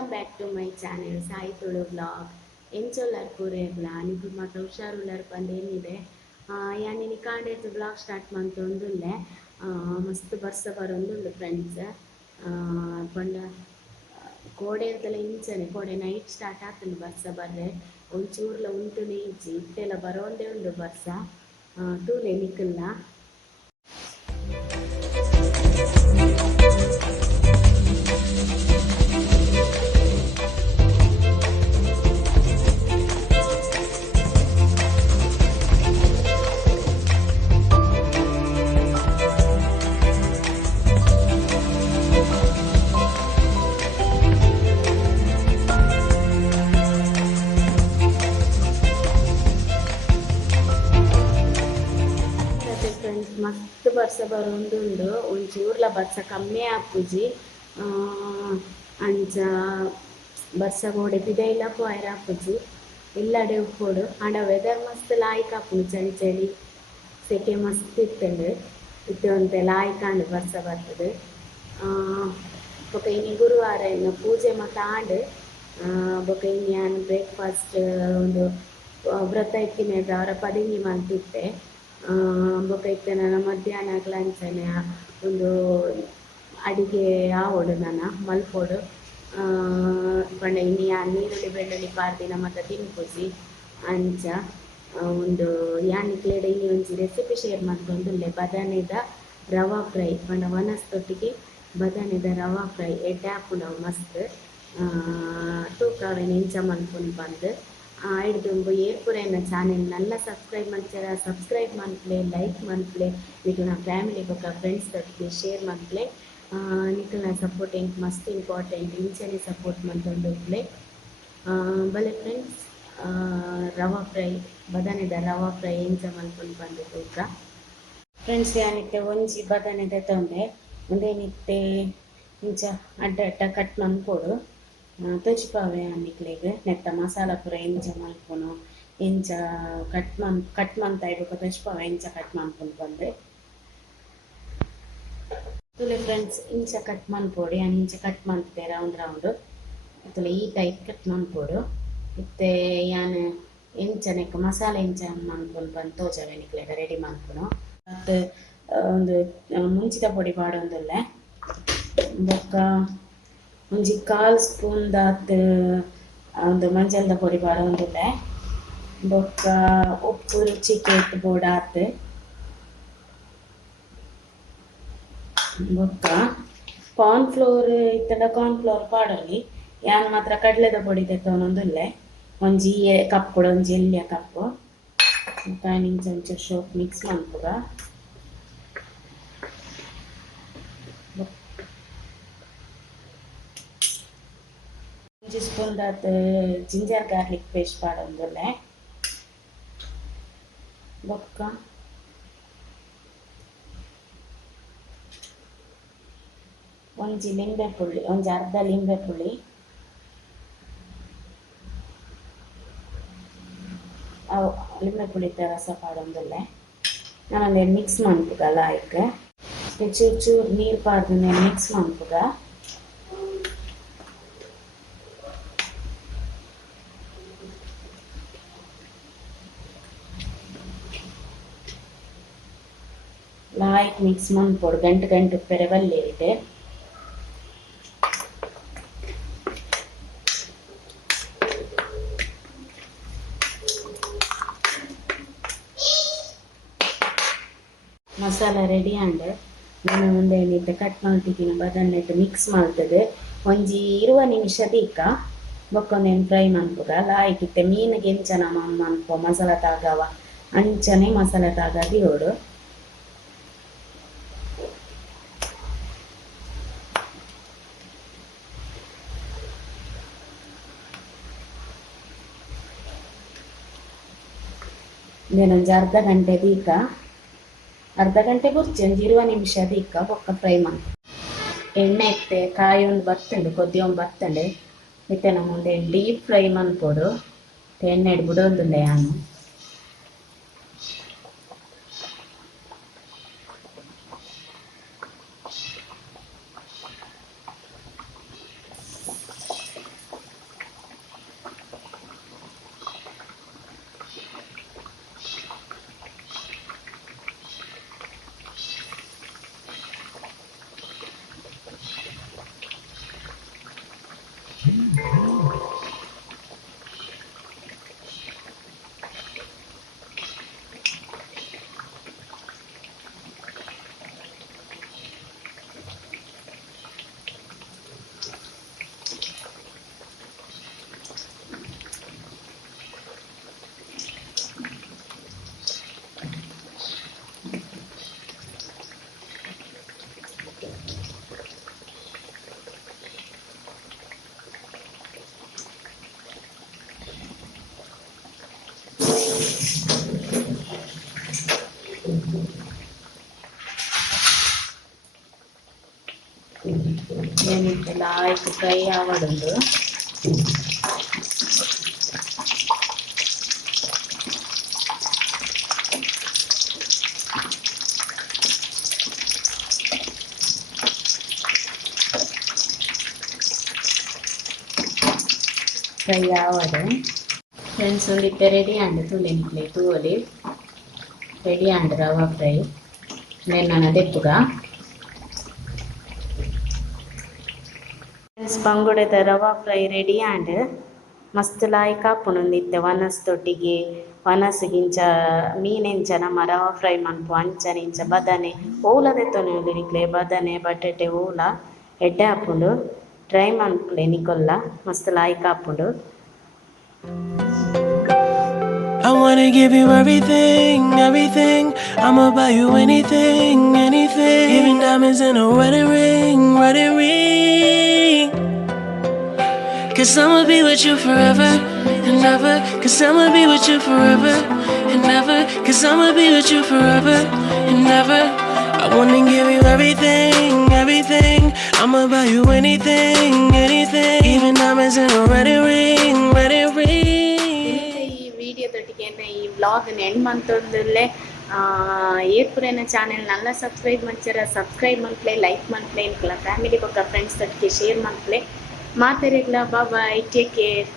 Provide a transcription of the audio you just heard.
Welcome back to my channel Sai Tulu blog. ಎಂಚೊಲ್ಲರ್ ಪೂರೇಗ್ಲ ನಿಪುರು ಮಾತ ಹುಷಾರುಳ್ಳರ್ ಪಂದೇನಿದೆ. ಯಾನಿನಿ ಕಾಂಡೇತು ಬ್ಲಾಗ್ ಸ್ಟಾರ್ಟ್ ಮಂತೊಂದುಲ್ಲೆ ಮಸ್ತ್ ಬರ್ಸ ಬರೊಂದುಂಡು ಫ್ರೆಂಡ್ಸ್. ಪಂಡ ಕೋಡೆದೆಲ್ಲ ಇಂಚನೆ ಕೋಡೆ ನೈಟ್ ಸ್ಟಾರ್ಟ್ ಆಗ್ತದೆ ಬರ್ಸ ಬರ್ರೆ ಒಂಚೂರ್ಲ ಉಂಟು ನೀಚಿ ಇಟ್ಟೆಲ್ಲ ಬರೋಂದೇ ಉಂಡು ಬರ್ಸ ತೂಲೆ ನಿಕ್ಕಲ್ಲ. ಫ್ರೆಂಡ್ಸ್ ಮಸ್ತ್ ಬರ್ಸ ಬರೋಂದುಂಡು ಒಂಚೂರ್ಲ ಬರ್ಸ ಕಮ್ಮಿ ಆಪುಜಿ ಅಂಚ ಬರ್ಸ ಗೋಡೆ ಪಿದೈಲ ಪೋಯರ್ ಆಪುಜಿ ಇಲ್ಲಡೆ ಉಪ್ಪೋಡು ಆಂಡ ವೆದರ್ ಮಸ್ತ್ ಲಾಯ್ಕ್ ಆಪುಂಡು ಚಳಿ ಚಳಿ ಸೆಕೆ ಮಸ್ತ್ ಇತ್ತಂಡು ಇತ್ತೊಂತೆ ಲಾಯ್ಕಾಂಡು ಬರ್ಸ ಬರ್ತದೆ. ಬೊಕ ಇನಿ ಗುರುವಾರ ಇನ್ನು ಪೂಜೆ ಮತ್ತು ಆಂಡ್ ಬೊಕ ಇನಿ ನಾನು ಬ್ರೇಕ್ಫಾಸ್ಟ್ ಒಂದು ವ್ರತ ಇತ್ತಿನೇದ ಅವರ ಪದಿಂಗಿ ಮಲ್ತಿತ್ತೆ. ಬೊಕ ಇತ್ತೆ ನನ್ನ ಮಧ್ಯಾಹ್ನ ಲಂಚನೆ ಒಂದು ಅಡಿಗೆ ಆವೋಡು ನಾನು ಮಲ್ಪೋಡು ಪಂಡ ಇನಿ ನೀರುಳ್ಳಿ ಬೆಳ್ಳುಳ್ಳಿ ಪಾರ್ದಿನ ಮತ್ತು ತಿನ್ಪುಜಿ ಅಂಚ ಒಂದು ಯಾನಿಕ್ಲೆಡೆ ಇನಿ ಒಂಜಿ ರೆಸಿಪಿ ಶೇರ್ ಮಾಡ್ಕೊಂಡುಲ್ಲೆ ಬದನೆದ ರವಾ ಫ್ರೈ ಪಂಡ ವನಸ್ತೊಟ್ಟಿಗೆ ಬದನೆದ ರವಾ ಫ್ರೈ ಎಡ್ಡೆ ಹಾಪುಂಡವು ಮಸ್ತ್ ತೂಕವೆನ್ ಇಂಚ ಮಲ್ಪುಂಡು ಬಂದು ಹಿಡ್ದುಂಬು ಏರ್ಪುರೇನ ಚಾನೆಲ್ ನಲ್ಲ ಸಬ್ಸ್ಕ್ರೈಬ್ ಮಾಡ್ಚಾರ ಸಬ್ಸ್ಕ್ರೈಬ್ ಮನ್ಪ್ಲೆ ಲೈಕ್ ಮನ್ಪ್ಲೆ ನಿಕ್ಲ ಫ್ಯಾಮಿಲಿ ಬೊಕ ಫ್ರೆಂಡ್ಸ್ ತಟ್ಟಿಗೆ ಶೇರ್ ಮನ್ಪ್ಲೆ ನಿಕ್ಲ ಸಪೋರ್ಟ್ ಎಂಕ್ ಮಸ್ತ್ ಇಂಪಾರ್ಟೆಂಟ್ ಇಂಚನೆ ಸಪೋರ್ಟ್ ಮಲ್ತೊಂದುಪ್ಲೆ ಬಲೆ ಫ್ರೆಂಡ್ಸ್. ರವಾ ಫ್ರೈ ಬದನೆದ ರವಾ ಫ್ರೈ ಇಂಚ ಮಲ್ಪುಂಡು ಬಂದು ತೂಕ ಫ್ರೆಂಡ್ಸ್. ಯಾನಿತ್ತೆ ಒಂಜಿ ಬದನೆದ ತೊಂಡೆ ಒಂದೇನಿತ್ತೆ ಇಂಚ ಅಡ್ಡ ಅಡ್ಡ ಕಟ್ ಮನ್ಪೋಡು ತೊಚಿಪಾವೆ ಅನ್ನಿಕ್ಲೆಗ್ ನೆತ್ತ ಮಸಾಲ ಪೂರ ಇಂಚ ಮಲ್ಪುನು ಇಂಚ ಕಟ್ ಮಂತಾಯಿ ಬೊಕ ತೊಚಿಪಾವೆ ಇಂಚ ಕಟ್ ಮನ್ಪುಂಡು ಬಂದು ತುಲೆ ಫ್ರೆಂಡ್ಸ್. ಇಂಚ ಕಟ್ ಮನ್ಪೋಡು ಯಾನ್ ಇಂಚ ಕಟ್ ಮನ್ಪುದೆ ರೌಂಡ್ ರೌಂಡ್ ತುಲೆ ಈ ಟೈಪ್ ಕಟ್ ಮನ್ಪೋಡು ಇತ್ತೆ ಯಾನ್ ಎಂಚನೆಕ್ ಮಸಾಲ ಇಂಚ ಮನ್ಪುಂಡು ಬಂದು ತೋಜಾವೆ ನಿಕ್ಲೆಗ್ ರೆಡಿ ಮನ್ಪುನು. ಮತ್ತು ಒಂದು ಮುಂಚಿತ ಪೊಡಿ ಪಾಡೊಂದುಲ್ಲೆ ಬೊಕ್ಕ ಒಂಜಿ 1/4 ಸ್ಪೂನ್ ದಾತ್ ಒಂದು ಮಂಜಲ್ದ ಪೊಡಿ ಪಾಡೊಂದುಲ್ಲೆ ಬೊಕ್ಕ ಉಪ್ಪು ರುಚಿಗೆ ಬೋಡು ಆತ್ ಬೊಕ್ಕ ಕಾರ್ನ್ಫ್ಲೋರ್ ಇತ್ತಂಡ ಕಾರ್ನ್ಫ್ಲೋರ್ ಪಾಡೊಲಿ. ಯಾನ್ ಮಾತ್ರ ಕಡ್ಲೆದ ಪೊಡಿ ತೆತ್ತೊನೊಂದುಲ್ಲೆ ಒಂಜಿ ಕಪ್ಪುಡು ಒಂಜಿ ಎಲ್ಯ ಕಪ್ಪು ಇಂಚ ಒಂಚೂರು ಶೋಕ್ ಮಿಕ್ಸ್ ಮನ್ಪುಗ ಒಂಜಿ ಸ್ಪೂನ್ ದಾತ್ ಜಿಂಜರ್ ಗಾರ್ಲಿಕ್ ಪೇಸ್ಟ್ ಪಾಡೊಂದುಲ್ಲೆ ಬೊಕ್ಕ ಒಂಜಿ ಲಿಂಬೆ ಪುಳ್ಳಿ ಒಂಜಿ ಅರ್ಧ ಲಿಂಬೆ ಪುಳ್ಳಿ ಅವು ಲಿಂಬೆ ಪುಳಿತ ರಸ ಪಾಡೊಂದುಲ್ಲೆ ನಾನೊಂದು ಮಿಕ್ಸ್ ಮನ್ಪುಗ ಲಾಯ್ಕ್ ಚೂರು ಚೂರು ನೀರು ಪಾಡ್ದು ಮಿಕ್ಸ್ ಮನ್ಪುಗ ಲಾಯ್ಕ್ ಮಿಕ್ಸ್ ಮನ್ಪೋಡು ಗಂಟು ಗಂಟು ಪೆರೆ ಬಲ್ಲೇರಿದೆ. ಮಸಾಲ ರೆಡಿ ಆಂಡ್ ನಾನು ಒಂದೇನಿತ್ತು ಕಟ್ ಮಲ್ತಿದ್ದೀನಿ ಬದನೆಟ್ಟು ಮಿಕ್ಸ್ ಮಾಡ್ತದೆ ಒಂಜಿ 20 ನಿಮಿಷ ದೀಕ ಬೊಕ್ಕೊಂದೇನು ಫ್ರೈ ಮನ್ಪುಗ ಲಾಯ್ಕಿತ್ತೆ ಮೀನಿಗೆ ಎಂಚನ ಮನ್ಪೊ ಮಸಾಲ ತಾಗವ ಅಂಚನೆ ಮಸಾಲ ತಾಗ ದಿಯೋಡು ಒಂಜಿ ಅರ್ಧ ಗಂಟೆ ದೀಕ ಅರ್ಧ ಗಂಟೆ ಬುರ್ಚಿ ಒಂಜಿ 20 ನಿಮಿಷ ದೀಕ ಬೊಕ್ಕ ಫ್ರೈ ಮನ್ಪು. ಎಣ್ಣೆ ಇತ್ತೆ ಕಾಯಿ ಒಂದು ಬತ್ತಂಡು ಕೊದ್ದಿ ಒಂದು ಬತ್ತಂಡು ಇತ್ತೆ ನಮ್ಮ ಮುಂದೆ ಡೀಪ್ ಫ್ರೈ ಮನ್ಪೋಡು ಎಣ್ಣೆ ಬಿಡೋದಿಲ್ಲ ಯಾನು ಲಾಯ್ಕ್ ಫ್ರೈ ಆವಡುಂಡು ಫ್ರೈ ಆವಡು ಫ್ರೆಂಡ್ಸ್ ಒಂದಿತ್ತೆ ರೆಡಿ ಆಂಡ್ ತುಳಿನಿಕ್ಲೆ ತೂವೊಲಿ ರೆಡಿ ಆಂಡ್ ರವಾ ಫ್ರೈ ನೆನ್ನನ ದೆಪ್ಪುಗ ಫ್ರೆಂಡ್ಸ್ ಬಂಗುಡೆದ ರವಾ ಫ್ರೈ ರೆಡಿ ಆಂಡ್ ಮಸ್ತ್ ಲಾಯ್ಕ್ ಆಪುಂಡು ವನಸ್ ತೊಟ್ಟಿಗೆ ವನಸ್ಗಿಂಚ ಮೀನೆಂಚ ನಮ್ಮ ರವಾ ಫ್ರೈ ಮನ್ಪು ಅಂಚನೆಂಚ ಬದನೆ ಓಲ ದೆತ್ತೊನೆ ನಿಕ್ಲೆ ಬದನೆ ಬಟಾಟೆ ಓಲ ಎಡ್ಡೆ ಆಪುಂಡು ಟ್ರೈ ಮನ್ಪುಲೆ ನಿಕೊಲ್ಲ ಮಸ್ತ್ ಲಾಯ್ಕ್ ಆಪುಂಡು. I wanna give you everything, everything. I'ma buy you anything, anything. Even diamonds in a wedding ring, wedding ring. Cause I'ma be with you forever and ever. Cause I'ma be with you forever and ever. Cause I'ma be with you forever and ever. I wanna give you everything, everything. I'ma buy you anything, anything. Even diamonds in a wedding ring, wedding ring. ವಿಡಿಯೋದೊಟ್ಟಿಗೆ ಈ ವ್ಲಾಗ್ನ end ಮಂತೊಂದುಲ್ಲೆ ಏರ್ಪುರೇನ channel ನಲ್ಲ subscribe ಮಂಚರ subscribe ಮನ್ಪ್ಲೆ like ಮನ್ಪ್ಲೆ ನಿಕ್ಲ family ಬೊಕ್ಕ friends ಒಟ್ಟಿಗೆ share ಮನ್ಪ್ಲೆ ಮಾತೆರೆಗ್ಲ bye take care.